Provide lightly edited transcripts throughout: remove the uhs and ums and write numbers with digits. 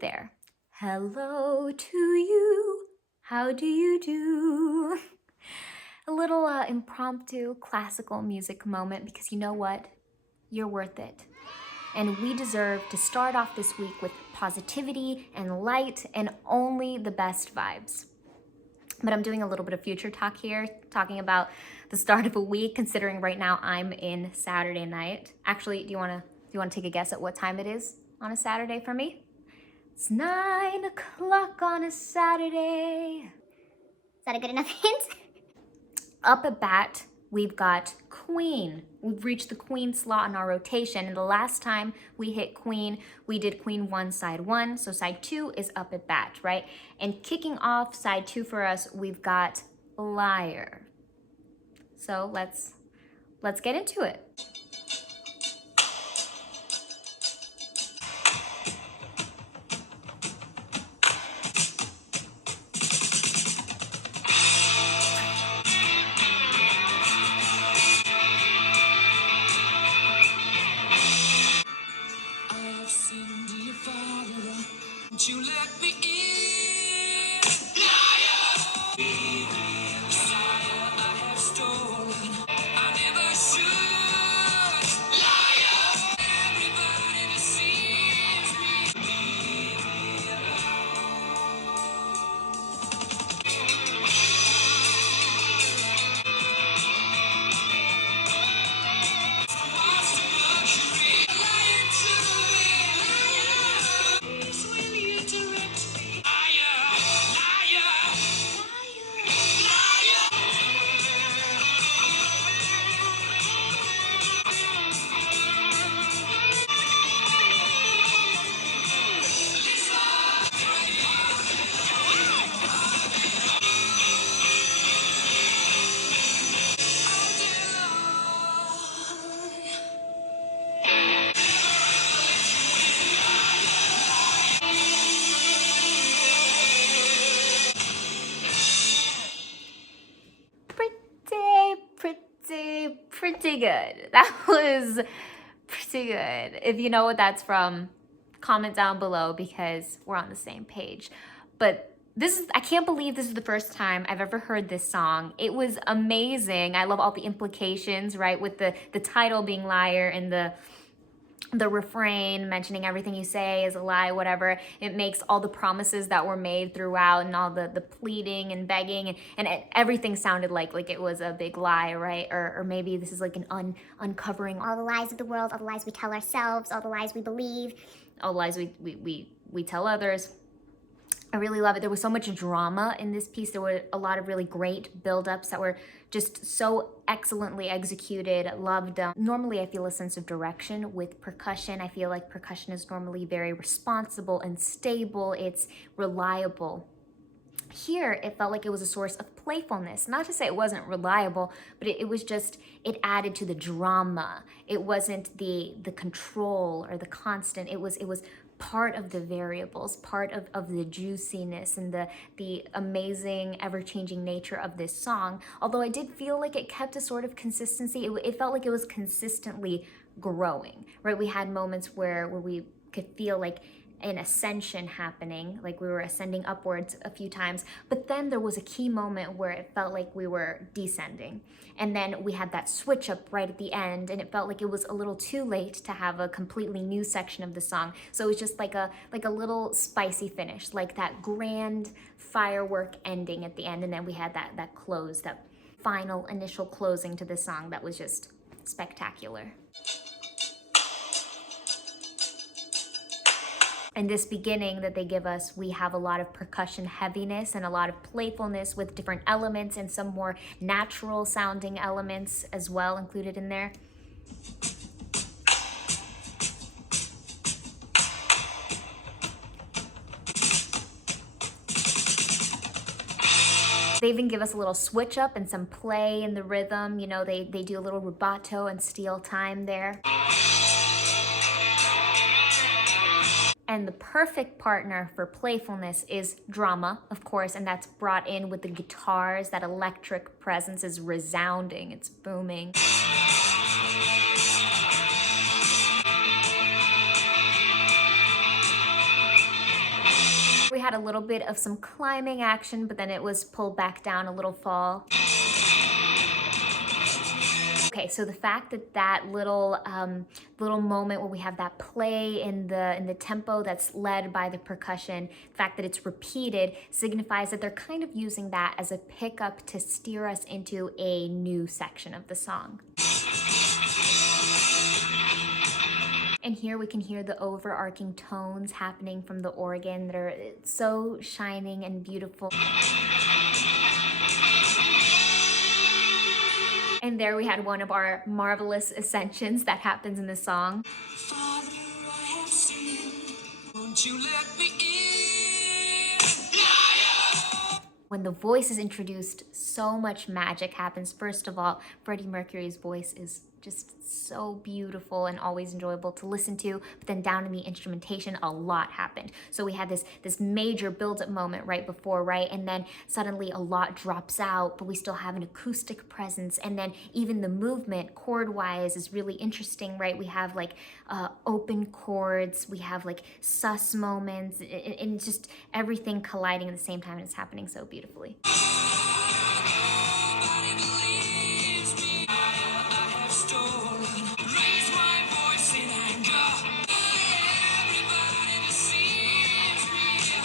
there. Hello to you, how do you do? A little impromptu classical music moment, because you know what? You're worth it. And we deserve to start off this week with positivity and light and only the best vibes. But I'm doing a little bit of future talk here, talking about the start of a week, considering right now I'm in Saturday night. Actually, do you wanna take a guess at what time it is on a Saturday for me? It's 9 o'clock on a Saturday. Is that a good enough hint? Up at bat, we've got Queen. We've reached the Queen slot in our rotation, and the last time we hit Queen, we did Queen 1, side 1, so side 2 is up at bat, right? And kicking off side 2 for us, we've got Liar. So let's get into it. You let me in, liar. Liar, I have stolen. I never should, liar. Everybody deceives me. What's the luxury? Lying to me, liar. It's when you direct me, liar, liar, liar, Pretty good. That was pretty good. If you know what that's from, comment down below, because we're on the same page. But I can't believe this is the first time I've ever heard this song. It was amazing. I love all the implications, right? With the title being Liar and the refrain mentioning everything you say is a lie, whatever. It makes all the promises that were made throughout, and all the pleading and begging, and everything sounded like it was a big lie, right? Or maybe this is like an uncovering All the lies of the world, all the lies we tell ourselves, all the lies we believe. all the lies we tell others. I really love it. There was so much drama in this piece. There were a lot of really great build-ups that were just so excellently executed. Loved them. Normally, I feel a sense of direction with percussion. I feel like percussion is normally very responsible and stable. It's reliable. Here, it felt like it was a source of playfulness. Not to say it wasn't reliable, but it was just, it added to the drama. It wasn't the control or the constant. It was part of the variables, part of the juiciness and the amazing, ever-changing nature of this song. Although I did feel like it kept a sort of consistency. It felt like it was consistently growing, right? We had moments where we could feel like an ascension happening, like we were ascending upwards a few times, but then there was a key moment where it felt like we were descending. And then we had that switch up right at the end, and it felt like it was a little too late to have a completely new section of the song. So it was just like a little spicy finish, like that grand firework ending at the end, and then we had that close, that final initial closing to the song that was just spectacular. In this beginning that they give us, we have a lot of percussion heaviness and a lot of playfulness with different elements and some more natural sounding elements as well included in there. They even give us a little switch up and some play in the rhythm. You know, they do a little rubato and steal time there. And the perfect partner for playfulness is drama, of course, and that's brought in with the guitars. That electric presence is resounding, it's booming. we had a little bit of some climbing action, but then it was pulled back down, a little fall. Okay, so the fact that that little moment where we have that play in the tempo that's led by the percussion, the fact that it's repeated signifies that they're kind of using that as a pickup to steer us into a new section of the song. And here we can hear the overarching tones happening from the organ that are so shining and beautiful. And there we had one of our marvelous ascensions that happens in the song. Father, I have sinned. Won't you let me in? Liar! When the voice is introduced, so much magic happens. First of all, Freddie Mercury's voice is just so beautiful and always enjoyable to listen to. But then down in the instrumentation, a lot happened. So we had this major build-up moment right before, right? And then suddenly a lot drops out, but we still have an acoustic presence. And then even the movement chord-wise is really interesting, right? We have like open chords, we have like sus moments, and just everything colliding at the same time, and it's happening so beautifully. Nobody believes me. I have stolen. Raise my voice in anger. Everybody deceives me.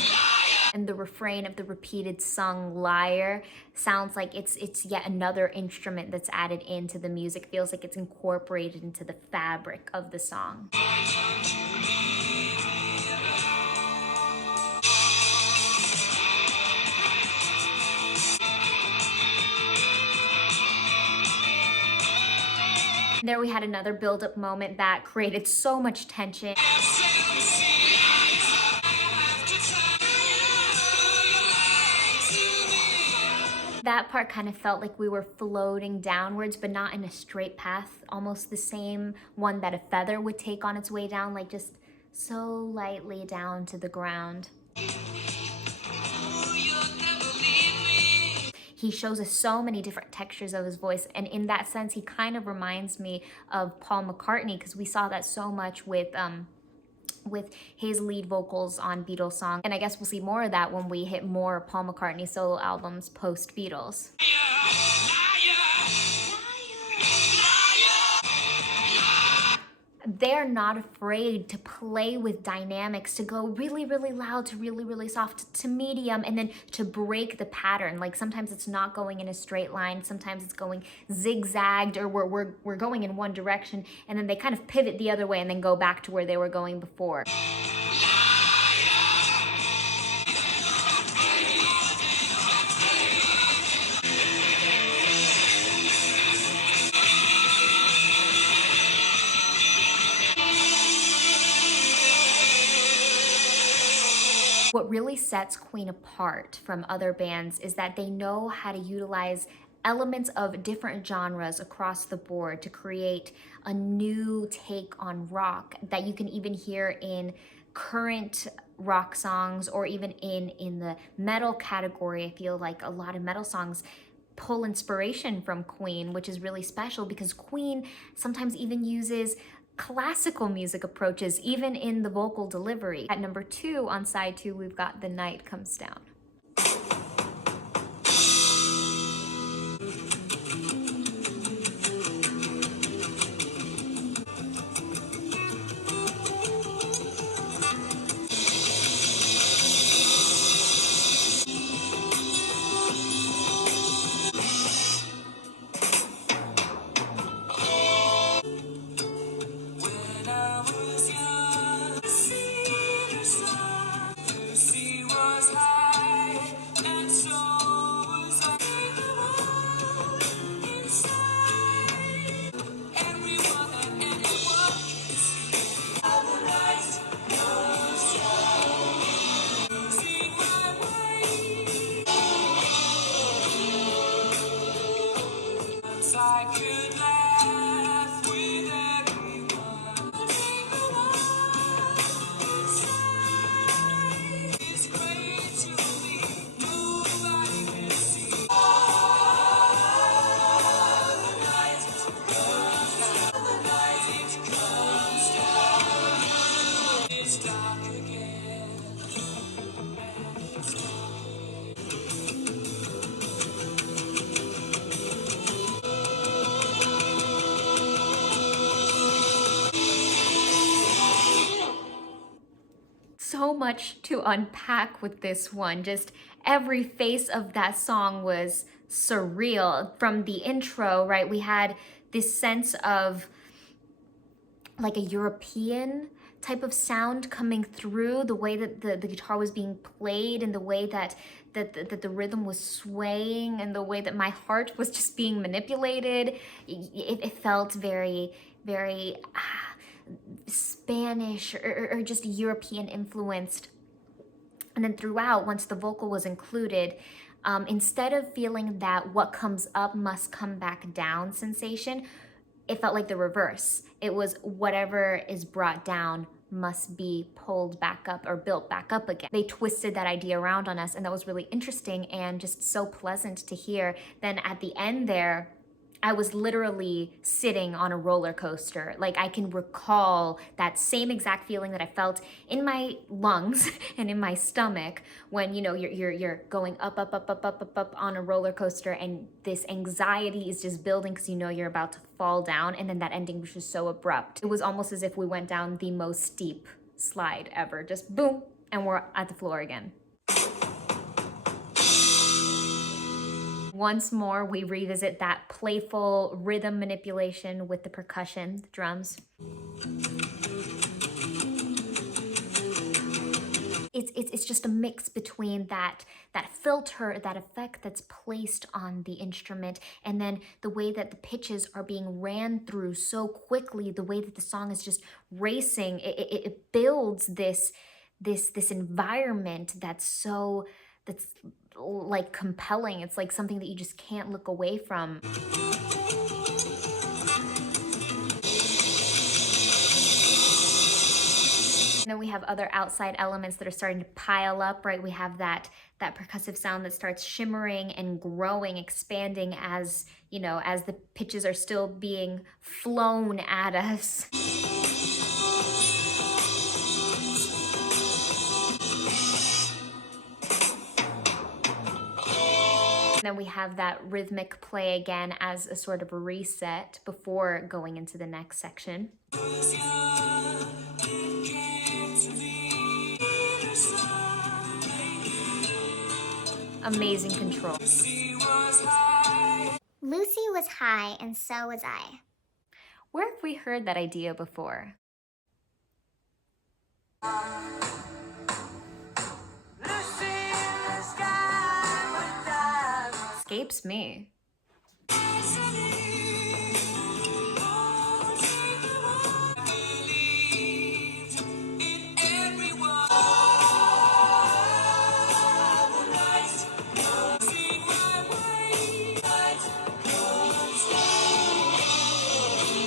Liar! And the refrain of the repeated sung liar sounds like it's yet another instrument that's added into the music. Feels like it's incorporated into the fabric of the song. There we had another build-up moment that created so much tension. That part kind of felt like we were floating downwards, but not in a straight path, almost the same one that a feather would take on its way down, like just so lightly down to the ground. He shows us so many different textures of his voice, and in that sense, he kind of reminds me of Paul McCartney, because we saw that so much with his lead vocals on Beatles songs. And I guess we'll see more of that when we hit more Paul McCartney solo albums post-Beatles. They're not afraid to play with dynamics, to go really, really loud to really, really soft to medium, and then to break the pattern. Like sometimes it's not going in a straight line, sometimes it's going zigzagged, or we're going in one direction, and then they kind of pivot the other way and then go back to where they were going before. What really sets Queen apart from other bands is that they know how to utilize elements of different genres across the board to create a new take on rock that you can even hear in current rock songs, or even in the metal category. I feel like a lot of metal songs pull inspiration from Queen, which is really special because Queen sometimes even uses classical music approaches, even in the vocal delivery. At number 2 on side 2, we've got The Night Comes Down. so much to unpack with this one. Just every face of that song was surreal. From the intro, right, we had this sense of like a European type of sound coming through, the way that the guitar was being played and the way that the rhythm was swaying and the way that my heart was just being manipulated. It felt very, very Spanish or just European influenced. And then throughout, once the vocal was included, instead of feeling that what comes up must come back down sensation, it felt like the reverse. It was whatever is brought down must be pulled back up or built back up again. They twisted that idea around on us, and that was really interesting and just so pleasant to hear. Then at the end there, I was literally sitting on a roller coaster. Like, I can recall that same exact feeling that I felt in my lungs and in my stomach when, you know, you're going up on a roller coaster, and this anxiety is just building because you know you're about to fall down, and then that ending was just so abrupt. It was almost as if we went down the most steep slide ever. Just boom, and we're at the floor again. Once more, we revisit that playful rhythm manipulation with the percussion, the drums. It's just a mix between that filter, that effect that's placed on the instrument, and then the way that the pitches are being ran through so quickly, the way that the song is just racing. It builds this environment that's like compelling. It's like something that you just can't look away from. And then we have other outside elements that are starting to pile up, right? We have that percussive sound that starts shimmering and growing, expanding as, you know, as the pitches are still being flown at us. Then we have that rhythmic play again as a sort of a reset before going into the next section. Amazing control. Lucy was high, and so was I. Where have we heard that idea before? Escapes me.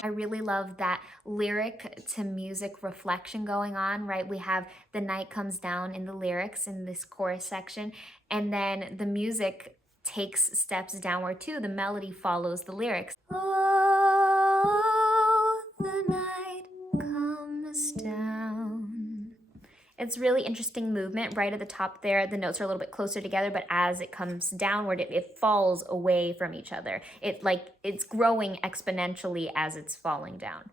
I really love that lyric to music reflection going on, right? We have the night comes down in the lyrics in this chorus section, and then the music takes steps downward too. The melody follows the lyrics. Oh, the night comes down. It's really interesting movement right at the top there. The notes are a little bit closer together, but as it comes downward, it falls away from each other. It's growing exponentially as it's falling down.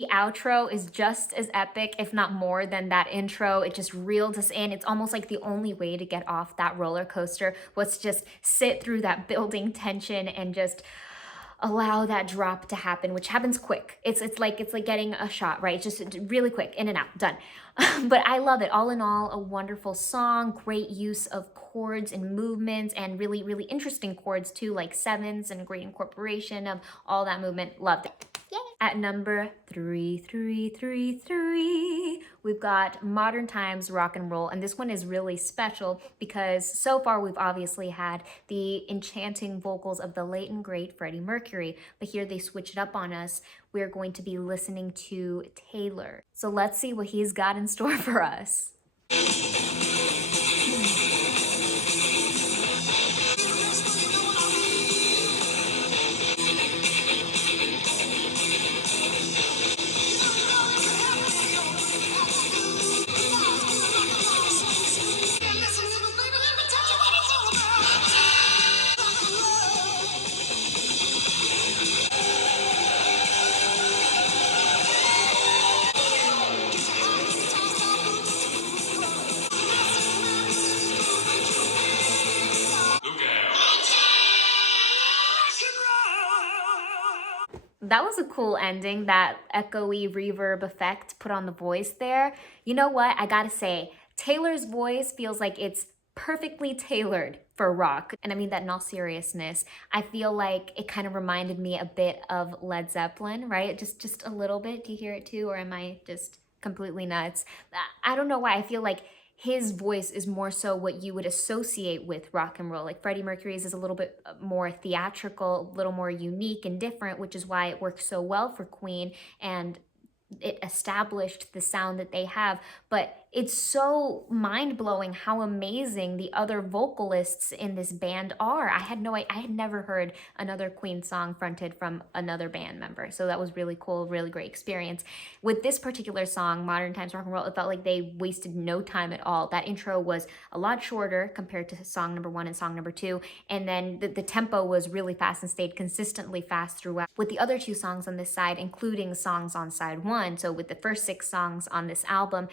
The outro is just as epic, if not more than that intro. It just reeled us in. It's almost like the only way to get off that roller coaster was just sit through that building tension and just allow that drop to happen, which happens quick. It's like getting a shot, right? Just really quick, in and out, done. But I love it. All in all, a wonderful song, great use of chords and movements, and really, really interesting chords too, like sevens, and great incorporation of all that movement. Loved it. Yay. At number 3, we've got Modern Times Rock and Roll, and this one is really special because so far we've obviously had the enchanting vocals of the late and great Freddie Mercury, but here they switch it up on us. We're going to be listening to Taylor. So let's see what he's got in store for us. that was a cool ending, that echoey reverb effect put on the voice there. You know what? I gotta say, Taylor's voice feels like it's perfectly tailored for rock. And I mean that in all seriousness. I feel like it kind of reminded me a bit of Led Zeppelin, right? Just a little bit. Do you hear it too? Or am I just completely nuts? I don't know why. I feel like his voice is more so what you would associate with rock and roll. Like Freddie Mercury's is a little bit more theatrical, a little more unique and different, which is why it works so well for Queen and it established the sound that they have. But it's so mind-blowing how amazing the other vocalists in this band are. I had never heard another Queen song fronted from another band member. So that was really cool, really great experience. With this particular song, Modern Times Rock and Roll, it felt like they wasted no time at all. That intro was a lot shorter compared to song number 1 and song number 2. And then the tempo was really fast and stayed consistently fast throughout. With the other 2 songs on this side, including songs on side 1, so with the first 6 songs on this album,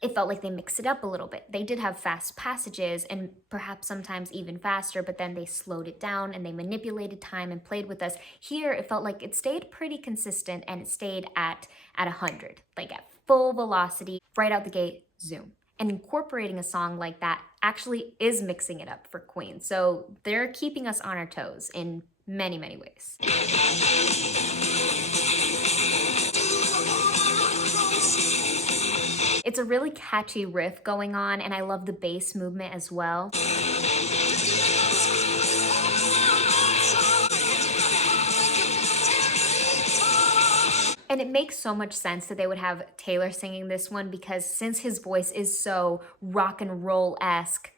it felt like they mixed it up a little bit. They did have fast passages and perhaps sometimes even faster, but then they slowed it down and they manipulated time and played with us. Here, it felt like it stayed pretty consistent and it stayed at 100, like at full velocity, right out the gate, zoom. And incorporating a song like that actually is mixing it up for Queen. So they're keeping us on our toes in many, many ways. It's a really catchy riff going on, and I love the bass movement as well. And it makes so much sense that they would have Taylor singing this one because since his voice is so rock and roll-esque,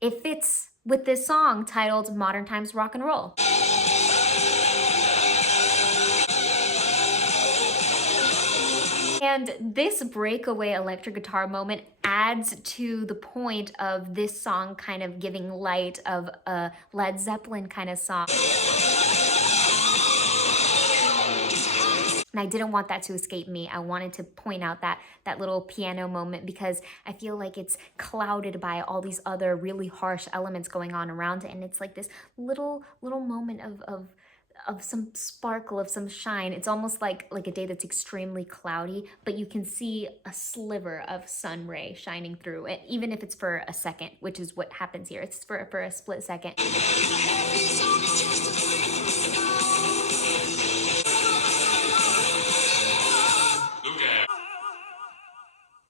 it fits with this song titled Modern Times Rock and Roll. And this breakaway electric guitar moment adds to the point of this song kind of giving light of a Led Zeppelin kind of song. And I didn't want that to escape me. I wanted to point out that little piano moment because I feel like it's clouded by all these other really harsh elements going on around it. And it's like this little moment of some sparkle, of some shine. It's almost like a day that's extremely cloudy, but you can see a sliver of sun ray shining through it, even if it's for a second, which is what happens here. It's for a split second.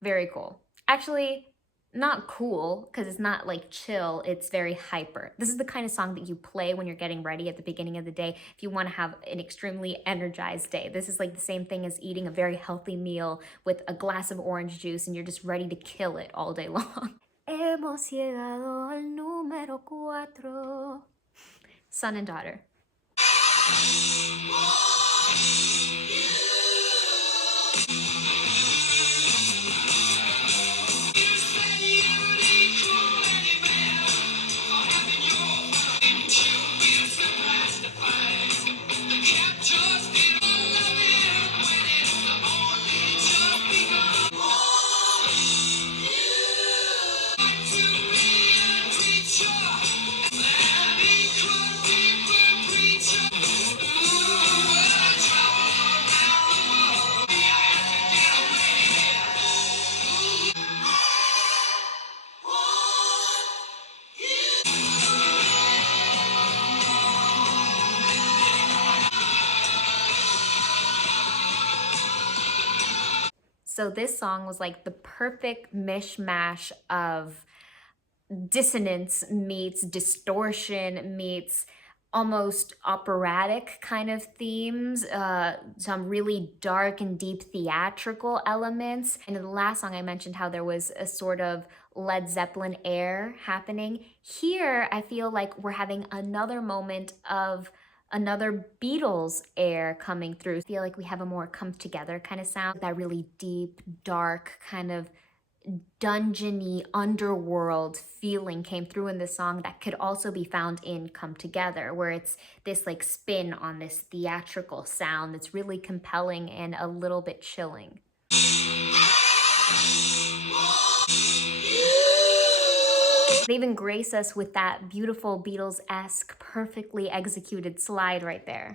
Very cool. Actually, not cool, because it's not like chill, it's very hyper. This is the kind of song that you play when you're getting ready at the beginning of the day if you want to have an extremely energized day. This is like the same thing as eating a very healthy meal with a glass of orange juice and you're just ready to kill it all day long. Hemos llegado al número 4. Son and daughter. So this song was like the perfect mishmash of dissonance meets distortion meets almost operatic kind of themes, some really dark and deep theatrical elements. And in the last song I mentioned how there was a sort of Led Zeppelin air happening. Here I feel like we're having another moment of another Beatles air coming through. I feel like we have a more come together kind of sound, that really deep, dark, kind of dungeony underworld feeling came through in this song that could also be found in Come Together, where it's this like spin on this theatrical sound that's really compelling and a little bit chilling. They even grace us with that beautiful Beatles-esque, perfectly executed slide right there.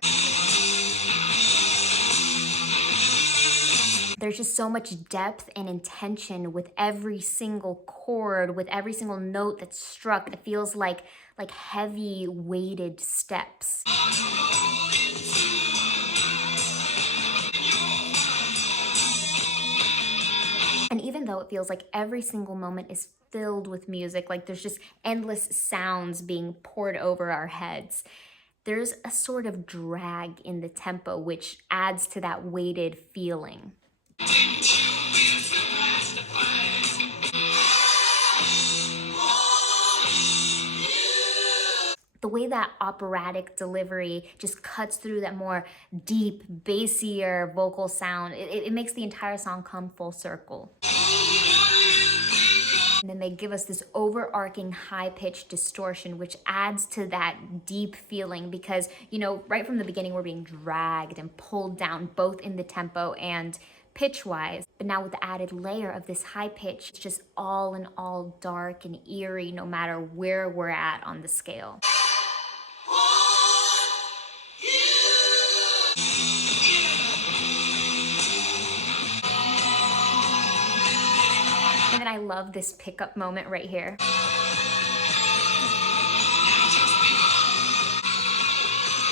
There's just so much depth and intention with every single chord, with every single note that's struck. It feels like heavy weighted steps. And even though it feels like every single moment is filled with music, like there's just endless sounds being poured over our heads, there's a sort of drag in the tempo which adds to that weighted feeling. The way that operatic delivery just cuts through that more deep, bassier vocal sound, it makes the entire song come full circle. And then they give us this overarching high-pitched distortion, which adds to that deep feeling because, you know, right from the beginning, we're being dragged and pulled down both in the tempo and pitch-wise. But now with the added layer of this high pitch, it's just all in all dark and eerie no matter where we're at on the scale. And then I love this pickup moment right here.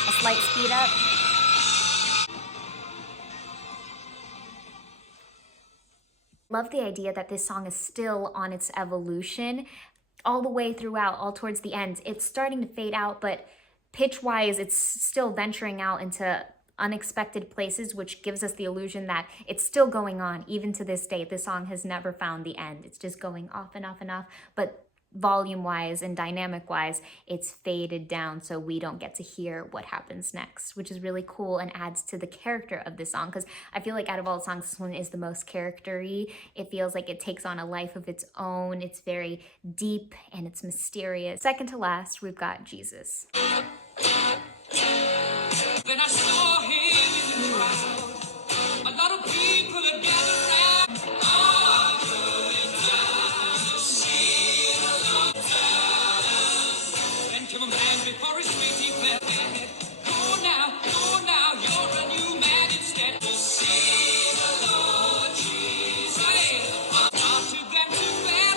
A slight speed up. Love the idea that this song is still on its evolution all the way throughout, all towards the end. It's starting to fade out, but pitch-wise, it's still venturing out into unexpected places, which gives us the illusion that it's still going on. Even to this day, this song has never found the end. It's just going off and off and off, but volume-wise and dynamic-wise, it's faded down so we don't get to hear what happens next, which is really cool and adds to the character of this song, because I feel like out of all the songs, this one is the most character-y. It feels like it takes on a life of its own. It's very deep and it's mysterious. Second to last, we've got Jesus. Then I saw him in the crowd. A lot of people had gathered round. All going down to see the Lord down. Then came a man before his feet, he fell dead. Go now, you're a new man instead. To see the Lord Jesus. Not to them to Bethlehem.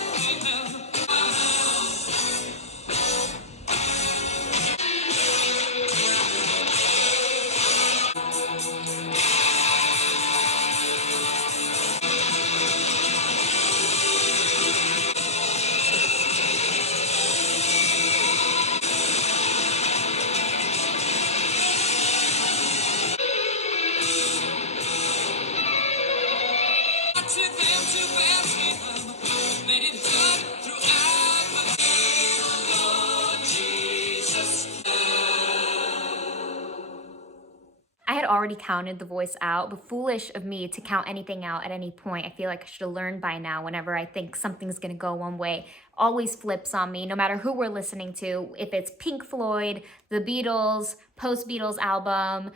I had already counted the voice out, but foolish of me to count anything out at any point. I feel like I should have learned by now. Whenever I think something's gonna go one way, always flips on me, no matter who we're listening to. If it's Pink Floyd, the Beatles, post-Beatles album,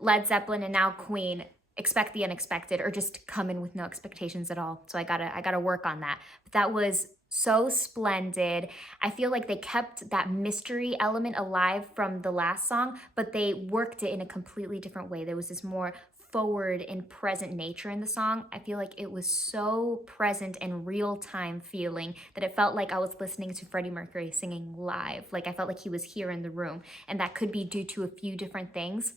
Led Zeppelin, and now Queen, expect the unexpected, or just come in with no expectations at all. So I gotta work on that. But that was so splendid. I feel like they kept that mystery element alive from the last song, but they worked it in a completely different way. There was this more forward and present nature in the song. I feel like it was so present and real-time feeling that it felt like I was listening to Freddie Mercury singing live. Like I felt like he was here in the room, and that could be due to a few different things.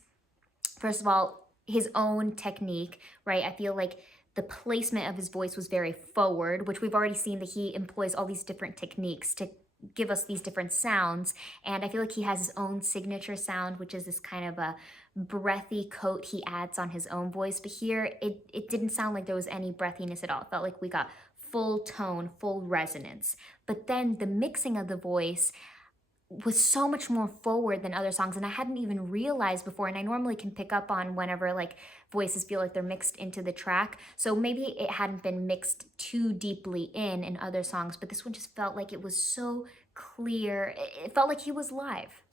First of all, his own technique, right? I feel like the placement of his voice was very forward, which we've already seen that he employs all these different techniques to give us these different sounds. And I feel like he has his own signature sound, which is this kind of a breathy coat he adds on his own voice. But here, it didn't sound like there was any breathiness at all. It felt like we got full tone, full resonance. But then the mixing of the voice was so much more forward than other songs, and I hadn't even realized before, and I normally can pick up on whenever like voices feel like they're mixed into the track, so maybe it hadn't been mixed too deeply in other songs, but this one just felt like it was so clear. It felt like he was live.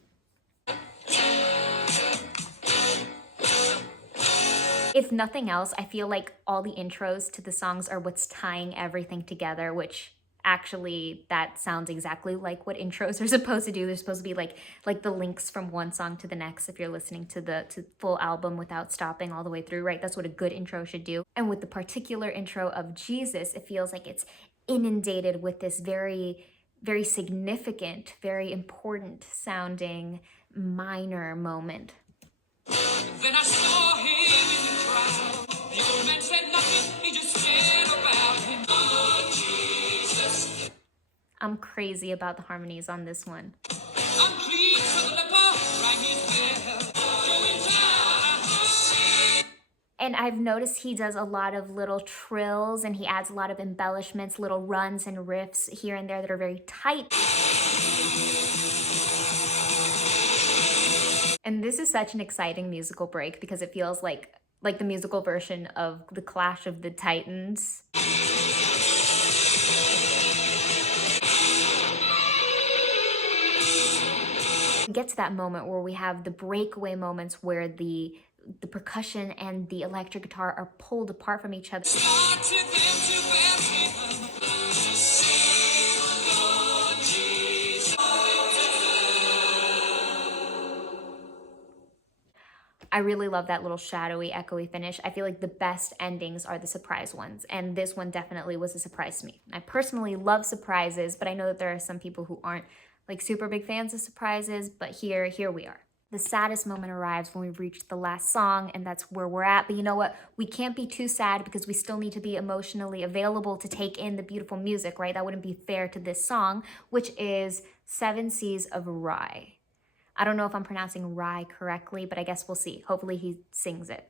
If nothing else, I feel like all the intros to the songs are what's tying everything together, which actually that sounds exactly like what intros are supposed to do. They're supposed to be like the links from one song to the next if you're listening to the full album without stopping all the way through, right? That's what a good intro should do. And with the particular intro of Jesus, it feels like it's inundated with this very, very significant, very important sounding minor moment. Then I saw him in the crowd. The old man said nothing, he just said about him. Oh, Jesus. I'm crazy about the harmonies on this one. I'm clean to the leper, right here, going down. And I've noticed he does a lot of little trills and he adds a lot of embellishments, little runs and riffs here and there that are very tight. And this is such an exciting musical break because it feels like the musical version of the Clash of the Titans. We get to that moment where we have the breakaway moments where the percussion and the electric guitar are pulled apart from each other. Started them to Bethlehem. Sing, Lord Jesus. I really love that little shadowy, echoey finish. I feel like the best endings are the surprise ones, and this one definitely was a surprise to me. I personally love surprises, but I know that there are some people who aren't like super big fans of surprises, but here we are. The saddest moment arrives when we've reached the last song, and that's where we're at. But you know what? We can't be too sad because we still need to be emotionally available to take in the beautiful music, right? That wouldn't be fair to this song, which is Seven Seas of Rhye. I don't know if I'm pronouncing Rhye correctly, but I guess we'll see. Hopefully he sings it.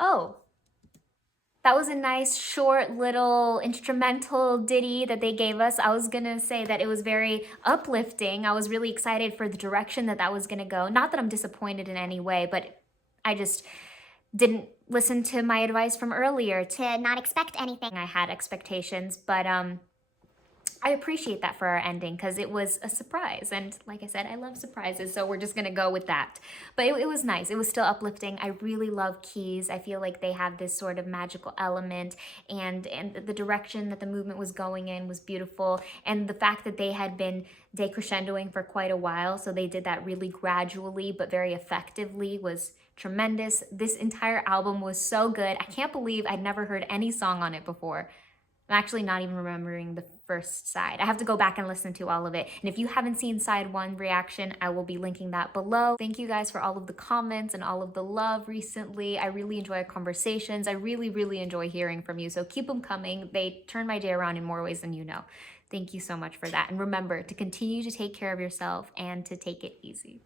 Oh, that was a nice short little instrumental ditty that they gave us. I was gonna say that it was very uplifting. I was really excited for the direction that was gonna go. Not that I'm disappointed in any way, but I just didn't listen to my advice from earlier To not expect anything. I had expectations, but I appreciate that for our ending because it was a surprise. And like I said, I love surprises, so we're just gonna go with that. But it was nice. It was still uplifting. I really love keys. I feel like they have this sort of magical element, and the direction that the movement was going in was beautiful. And the fact that they had been decrescendoing for quite a while, so they did that really gradually but very effectively, was tremendous. This entire album was so good. I can't believe I'd never heard any song on it before. I'm actually not even remembering the first side. I have to go back and listen to all of it. And if you haven't seen side 1 reaction, I will be linking that below. Thank you guys for all of the comments and all of the love recently. I really enjoy our conversations. I really, really enjoy hearing from you. So keep them coming. They turn my day around in more ways than you know. Thank you so much for that. And remember to continue to take care of yourself and to take it easy.